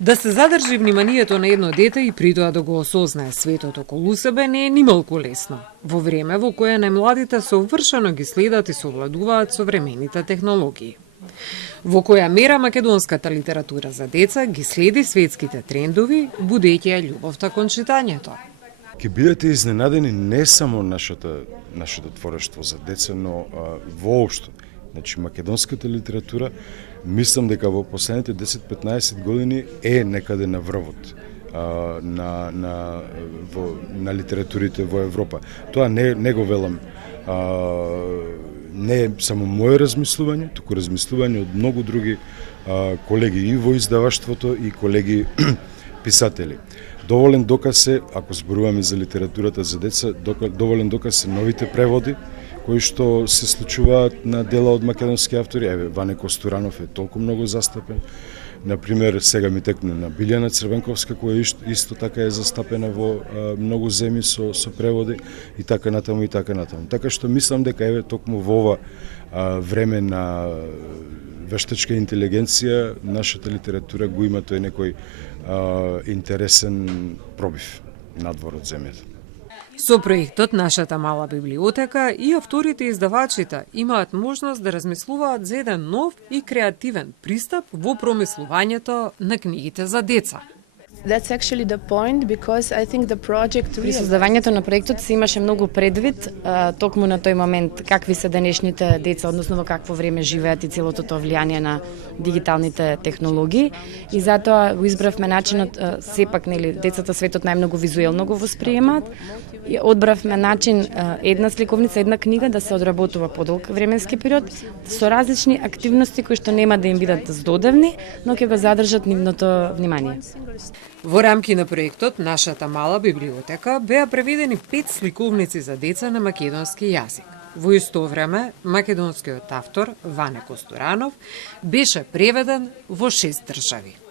Да се задржи вниманието на едно дете и при тоа да го осознае светот околу себе не е нималку лесно. Во време во кое најмладите совршено ги следат и совладуваат современите технологии. Во која мера македонската литература за деца ги следи светските трендови, будејќи ја љубовта кон читањето. Ке бидете изненадени не само нашето творештво за деца, но воопшто. Значи, македонската литература, мислам дека во последните 10-15 години е некаде на врвот на литературите во Европа. Тоа не го велам. Не е само моје размислување, туку размислување од многу други колеги и во издаваштвото и колеги писатели. Доволен доказ е, ако зборуваме за литературата за деца, доволен доказ се новите преводи кои што се случуваат на дела од македонски автори. Еве, Ване Костуранов е толку многу застапен. Например, сега ми текне на Билјана Црвенковска, која исто така е застапена во многу земји со преводи и така натаму и така натаму. Така што мислам дека еве токму во ова време на вештачка интелигенција, нашата литература го има тој некој интересен пробив надвор од земјата. Со проектот Нашата мала библиотека и авторите и издавачите имаат можност да размислуваат за еден нов и креативен пристап во промислувањето на книгите за деца. That's actually the point because I think the project При создавањето на проектот се имаше многу предвид, токму на тој момент какви се денешните деца, односно во какво време живеат и целото тоа влијание на дигиталните технологии, и затоа го избравме начинот, сепак нели децата светот најмногу визуелно го восприемаат, и одбравме начин една сликовница, една книга да се одработува подолг временски период со различни активности кои што нема да им бидат здодевни, но ќе го задржат нивното внимание. Во рамки на проектот Нашата мала библиотека беа преведени 5 сликовници за деца на македонски јазик. Во исто време, македонскиот автор Ване Костуранов беше преведен во 6 држави.